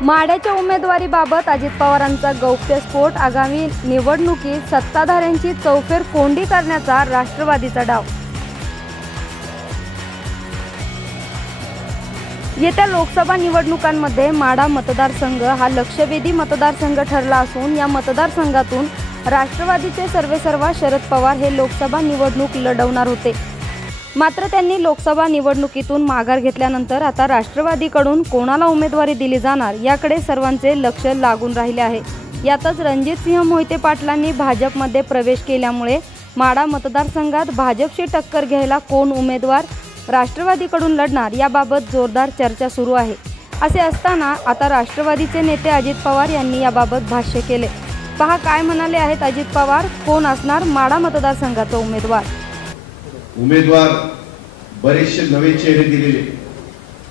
माड्याच्या उमेदवारीबाबत अजित पवारांचा गौप्यस्फोट आगामी निवडणुकीत सत्ताधाऱ्यांची चौफेर कोंडी करण्याचा राष्ट्रवादीचा डाव. येत्या लोकसभा निवडणुकांमध्ये माडा मतदारसंघ हा लक्षवेधी मतदारसंघ ठरला असून या मतदारसंघातून राष्ट्रवादीचे सर्वेसर्वा शरद पवार हे लोकसभा निवडणूक लढवणार होते. मात्र त्यांनी लोकसभा निवडणुकीतून माघार घेतल्यानंतर आता राष्ट्रवादीकडून कोणाला उमेदवारी दिली जाणार याकडे सर्वांचे लक्ष लागून राहिले आहे. यातच रणजितसिंह मोहिते पाटलांनी भाजपमध्ये प्रवेश केल्यामुळे माडा मतदारसंघात भाजपशी टक्कर घ्यायला कोण उमेदवार राष्ट्रवादीकडून लढणार याबाबत जोरदार चर्चा सुरू आहे. असे असताना आता राष्ट्रवादीचे नेते अजित पवार यांनी याबाबत भाष्य केले. पहा काय म्हणाले आहेत अजित पवार कोण असणार माडा मतदारसंघाचा उमेदवार? उमेदवार बरेचसे नवे चेहरे दिलेले.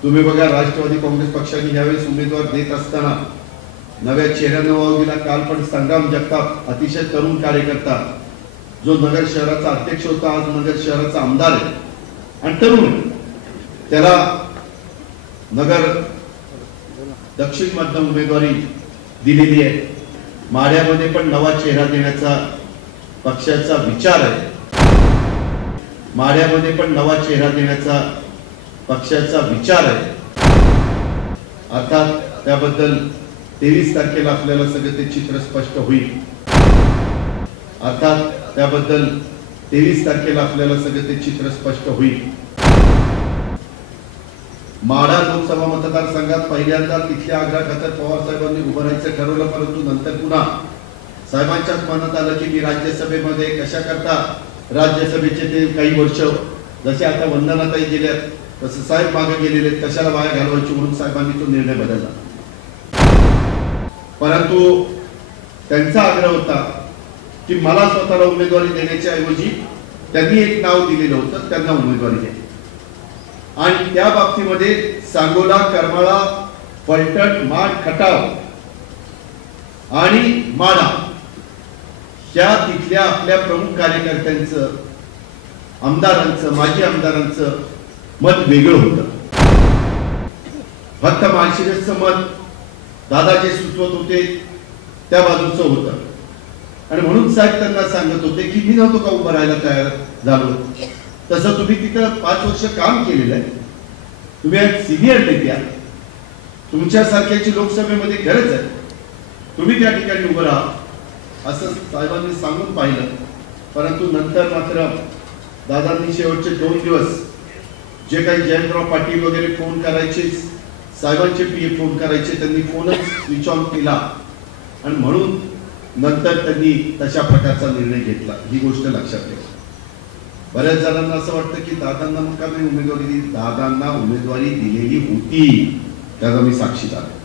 तुम्ही बघा राष्ट्रवादी काँग्रेस पक्षाने यावेळेस उमेदवार देत असताना नव्या चेहऱ्यांना वाव दिला. काल पण संग्राम जगताप अतिशय तरुण कार्यकर्ता. जो नगर शहराचा अध्यक्ष होता आज नगर शहराचा आमदार आहे. आणि तरुण त्याला नगर दक्षिण मधनं उमेदवारी दिलेली आहे. माढ्यामध्ये पण नवा चेहरा देण्याचा पक्षाचा विचार आहे. माढ्यामध्ये पण नवा चेहरा देण्याचा पक्षाचा विचार आहे. अर्थात त्याबद्दल तेवीस तारखेला आपल्याला सगळं ते चित्र स्पष्ट होईल. अर्थात त्याबद्दल तेवीस तारखेला आपल्याला सगळं ते चित्र स्पष्ट होईल. माढा लोकसभा मतदारसंघात पहिल्यांदा तिथल्या आग्रा खात्यात पवार साहेबांनी उभं राहायचं ठरवलं परंतु नंतर पुन्हा साहेबांच्याच मनात आलं की मी राज्यसभेमध्ये कशा करता राज्यसभेचे ते काही वर्ष जसे आता वंदनाताई गेल्यात तसं साहेब मागे गेलेले कशाला वाया घालवायची म्हणून साहेबांनी तो निर्णय बदलला. परंतु त्यांचा आग्रह होता की मला स्वतःला उमेदवारी देण्याच्या ऐवजी त्यांनी एक नाव दिलेलं होतं त्यांना उमेदवारी द्या आणि त्या बाबतीमध्ये सांगोला करमाळा फलटण माड खटाव आणि माडा त्या तिथल्या आपल्या प्रमुख कार्यकर्त्यांचं आमदारांचं माजी आमदारांचं मत वेगळं होतं. फक्त माळशिरसचं मत दादा जे सुचवत होते त्या बाजूचं होतं. आणि म्हणून साहेब त्यांना सांगत होते की मी नव्हतो का उभं राहायला तयार झालो? तसं तुम्ही तिथं पाच वर्ष काम केलेलं आहे. तुम्ही एक सिनियर नेते आहात. तुमच्यासारख्याची लोकसभेमध्ये गरज आहे. तुम्ही त्या ठिकाणी उभं राहा. असं साहेबांनी सांगून पाहिलं. परंतु नंतर मात्र दादांनी शेवटचे दोन दिवस जे काही जयंतराव पाटील वगैरे फोन करायचे साहेबांचे पी फोन करायचे त्यांनी फोनच स्विच ऑन केला. आणि म्हणून नंतर त्यांनी तशा प्रकारचा निर्णय घेतला. ही गोष्ट लक्षात ठेवा. बऱ्याच जणांना असं वाटतं की दादांना मग का नाही उमेदवारी दिली? दादांना उमेदवारी दिलेली होती. त्याचा मी साक्षीदार आहे.